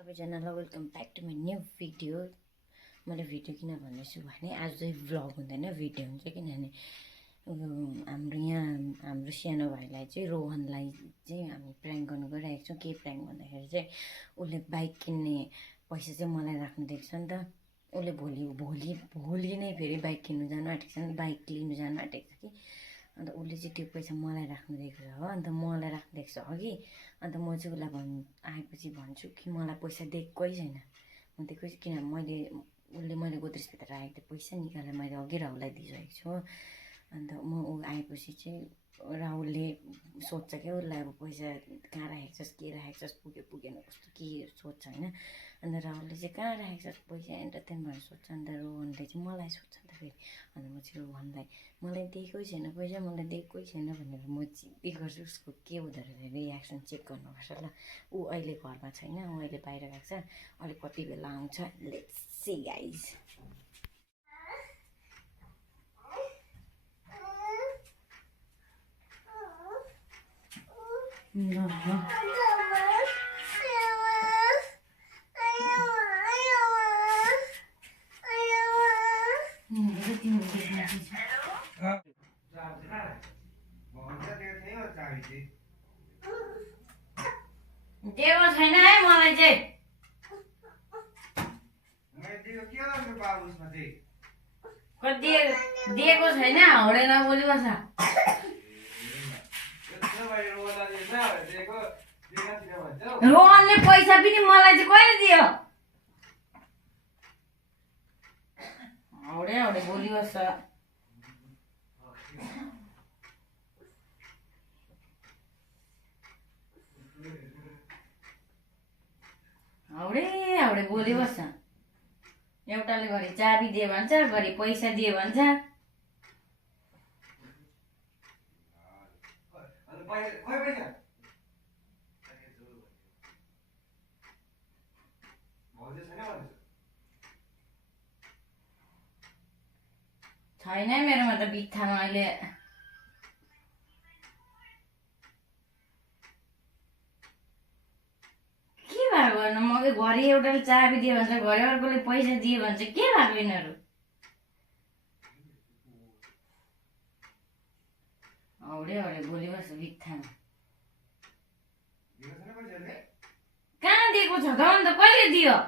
सबैजनालाई welcome back to my new video. मैले video किन भन्दैछु भने आज चाहिँ भ्लग हुँदैन, भिडियो हुन्छ। किनभने हाम्रो यहाँ हाम्रो सानो भाइलाई चाहिँ रोहनलाई चाहिँ हामी प्र्याङ्क गर्नु गइरहेको छौँ। के प्र्याङ्क भन्दाखेरि चाहिँ उसले बाइक किन्ने पैसा चाहिँ मलाई राख्नु दिएको छ नि त। उसले भोलि नै फेरि बाइक किन्नु जानु आँटेको छ नि, बाइक लिनु जानु आँटेको छ कि। अन्त उसले चाहिँ त्यो पैसा मलाई राख्नु दिएको छ हो। अन्त मलाई राख्नु दिएको छ अघि। अन्त म चाहिँ उसलाई आएपछि भन्छु कि मलाई पैसा दिएकै छैन, म दिएकै किनभने मैले गोद्रेजभित्र राखेको थिएँ, पैसा निकालेर मैले अघि राहुललाई दिइसकेको छु। अन्त म ऊ आएपछि चाहिँ राहुलले सोध्छ क्या उसलाई, अब पैसा कहाँ राखेको छस्, के राखेको छस्, पुगेन कस्तो के सोध्छ होइन। अन्त राहुलले चाहिँ कहाँ राखेको छस् पैसा एन्टरटेन भनेर सोध्छ। अन्त रोहनले चाहिँ मलाई सोध्छ नि त फेरि। अन्त म चाहिँ रोहनलाई मलाई दिएकै छैन पैसा, मलाई दिएकै छैन भनेर म जिद्दी गर्छु। उसको के हुँदो रहेछ रियाक्सन चेक गर्नुपर्छ ल। ऊ अहिले घरमा छैन, ऊ अहिले बाहिर गएको छ, अहिले कति बेला आउँछ लेट्स सी गाइज। दिएको छैन है मलाई चाहिँ, दिएको छैन हाउडे नबोली बस्छ। रोहनले पैसा पनि मलाई चाहिँ कहिले दियो, हाउडे हाउडे बोली बस्छ। हाउडे हाउडे बोली बस्छ। एउटाले घरि चाबी दिए भन्छ, घरि पैसा दिए भन्छ। छैन मेरोमा त बित्थामा अहिले। के भएको गर्नु, म घरि एउटाले चाबी दियो भन्छ, घरि अर्कोले पैसा दियो भन्छ, के भएको यिनीहरू। हौडे हौडे बोली बस्छ बित्थामा। कहाँ दिएको छ त अन्त, कहिले दियो?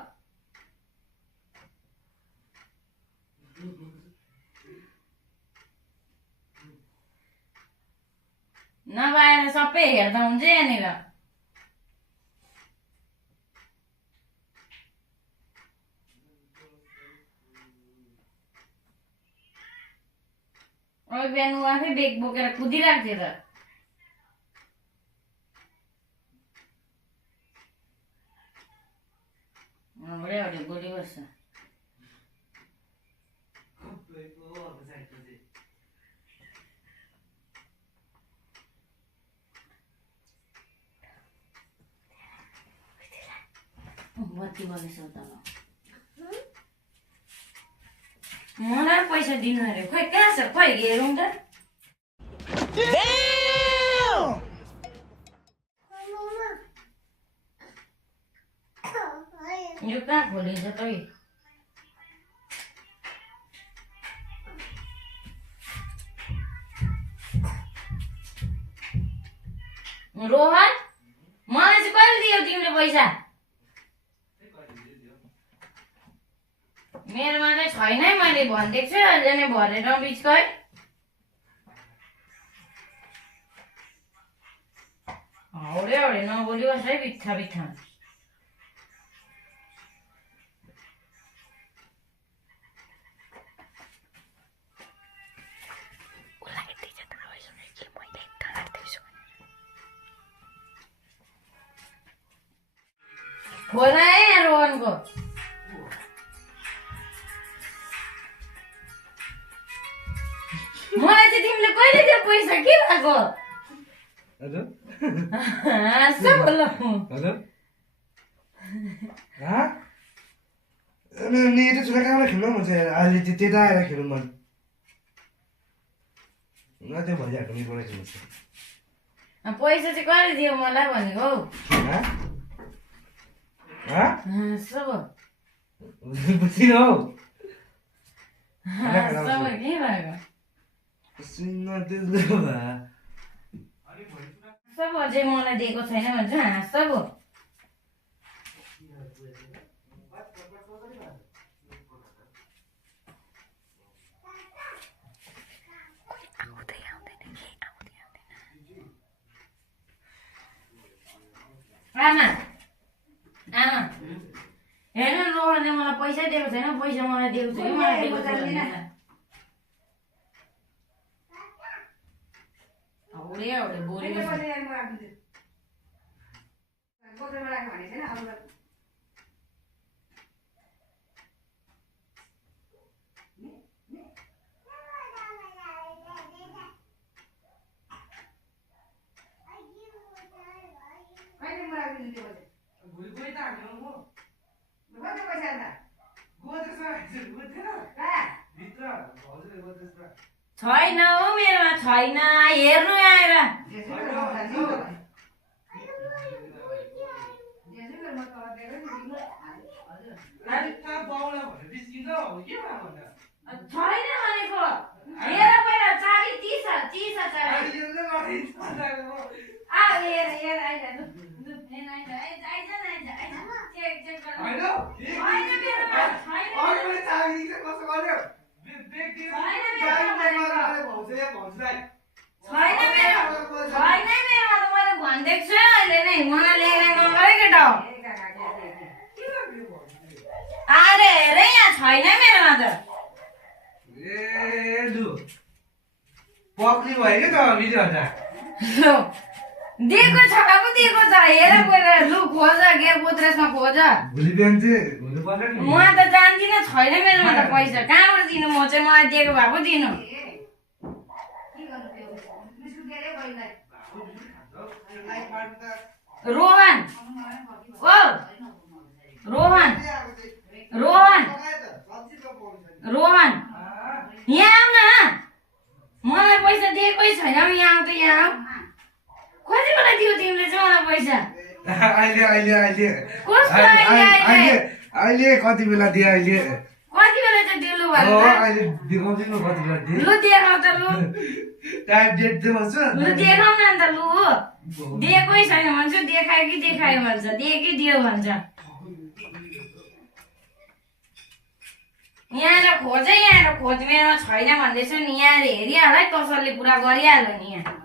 नभएर सबै हेर्दा हुन्छ यहाँनिर। अब बिहान ऊ आफै बेग बोकेर कुदिरहेको थियो त। हौडे हौडे बोली बस्छ। बत्ती बलेछ त मलाई पैसा दिनु अरे, खोइ कहाँ छ, खोइ हेरौँ त। यो कहाँ खोलिन्छ त? रोहन मलाई चाहिँ कहिले दियो तिमीले पैसा? मेरोमा चाहिँ छैन है, मैले भनिदिएको छु अहिले नै भरेर बिचको है। हौडे हौडे नबोली बस्छ है बित्था बित्था। खोला है रोहनको। मलाई चाहिँ तिमीले कहिले दियो पैसा, के भएको? कहाँ खेल्नु मन छ अहिले, त्यता आएर खेल्नु मन त्यो भइहाल्छ नि। पैसा चाहिँ कहिले दियो मलाई भनेको? सब बुझिन हौ सब के भएको सुन्न त्यसो भए सब अझै मलाई दिएको छैन भन्छ हाँस सब आमा आमा हेर्नु रोहनले मलाई पैसा दिएको छैन पैसा मलाई दिएको छ कि मलाई दिएको छैन औडे औडे बोलेको छ छैन हौ मेरोमा छैन हेर्नु आएर छैन भनेको हेर पहिला चाबी चिस चाबी हेर हेर आइज भनिदिएको छु अहिले नै मलाई लिएर गरे केटा हो आएर हेरे यहाँ छैन मेरोमा त पक्री भयो क्या त भिडियो दिएको छ पो दिएको छ हेर पहिला लु खोज के गोद्रेजमा खोज भोलि बिहान चाहिँ हुनुपर्छ नि म त जान्दिनँ छैन मेरोमा त पैसा कहाँबाट दिनु म चाहिँ मलाई दिएको भए पो दिनु रोहन ओ रोहन रोहन रोहन यहाँ आऊ न मलाई पैसा दिएकै छैन यहाँ आऊ त यहाँ आऊ कति बेला दियो तिमीले चाहिँ मलाई पैसा अहिले कति बेला दिए अहिले कति बेला चाहिँ दिनु भयो अहिले देखाउँदिन कति बेला दिए लु देखाउ त लु टाइम डेट देखाउँछ लु देखाउ न अन्त लु दिएकै छैन भन्छ देखायो कि देखायो भन्छ दिए कि दियो भन्छ यहाँ खोज यहाँ खोज मेरोमा छैन भन्दैछु नि यहाँ हेरिहाल है कसरले पुरा गरिहाल्यो नि यहाँ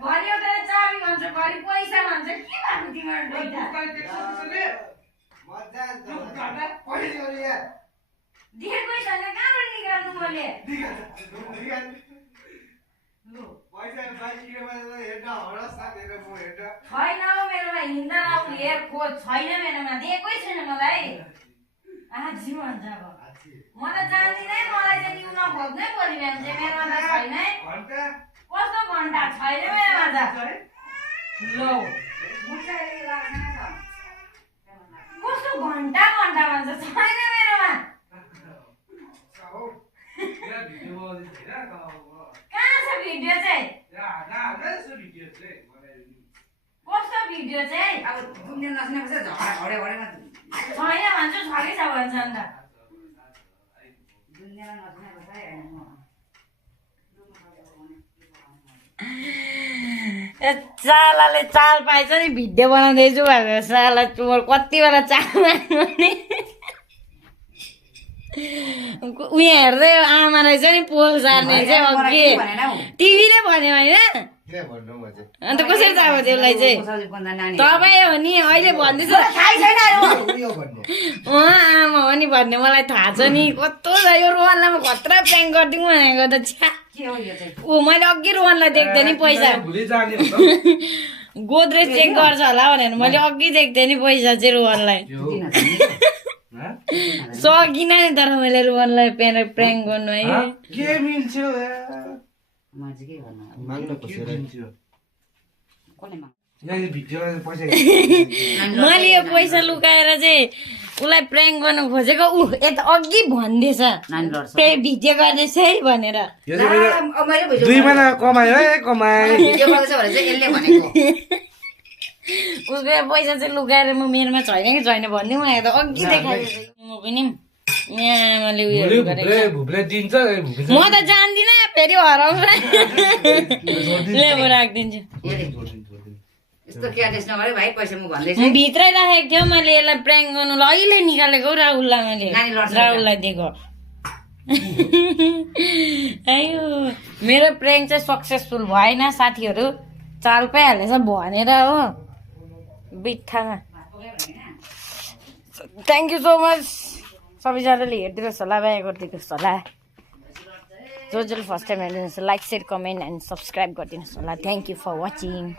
घरि एउटा चाबी भन्छ घरि पैसा भन्छ के भएको तिमीहरू दिएकै छैन कहाँबाट निकाल्नु मैले छैन हौ मेरोमा हिँड्दा आउनु हेर खोज छैन मेरोमा दिएकै छैन मलाई आजी भन्छ अब म त जान्दिनँ मलाई चाहिँ लिउन खोज्नै भोलि बिहान चाहिँ मेरोमा त छैन कस्तो घन्टा छैन मेरोमा त लो कस्तो घन्टा घन्टा भन्छ छैन मेरोमा कहाँ छ भिडियो चाहिँ कस्तो भिडियो चाहिँ छैन भन्छु छ कि छ भन्छ अन्त चालाले चाल पाएछ नि भिडियो बनाउँदैछु भनेर साला चोर कति बेला चाल पायो भने उयो हेर्दै आमा रहेछ नि पोल सार्ने चाहिँ अघि टिभीले भन्यो होइन अन्त कसरी थाहा भयो त्यसलाई चाहिँ तपाईँ हो नि अहिले भन्दैछ आमा हो नि भन्ने मलाई थाहा छ नि कस्तो छ यो रोहनलाई म खतरा प्र्याङ्क गरिदिउँ भनेको त छ्या ऊ मैले अघि रोहनलाई देख्थेँ नि पैसा गोद्रेज चेक गर्छ होला भनेर मैले अघि देख्थेँ नि पैसा चाहिँ रोहनलाई सकिनँ नि तर मैले रोहनलाई प्र्याङ्क गर्नु है के मिल्छ यहाँ भिडियो पैसा मैले यो पैसा लुकाएर चाहिँ उसलाई प्र्याङ्क गर्नु खोजेको यता अघि भन्दैछ त्यही भिडियो गर्दैछ है भनेर यो चाहिँ 2 महिना कमायो है कमाए उसको पैसा चाहिँ लुकाएर म मेरोमा छैन कि छैन भन्दै मलाई त अघि देखाएको म पनि यहाँ आमाले उयोहरू गरेको भुप्ले दिन्छ म त जान्दिनँ फेरि हराउँछ ल्याएर राखिदिन्छु भित्रै राखेको थियो मैले यसलाई प्र्याङ्क गर्नुलाई अहिले निकालेको राहुललाई मैले राहुललाई दिएको आयो मेरो प्र्याङ्क चाहिँ सक्सेसफुल भएन साथीहरू चाल पाइहालेछ भनेर हो बित्थामा थ्याङ्क यू सो मच सबैजनाले हेरिदिनुहोस् होला बाई गरिदिनुहोस् होला जसले फर्स्ट टाइम हेरिदिनुहोस् like share comment and subscribe गरिदिनुहोस् होला थ्याङ्क यू फर वाचिङ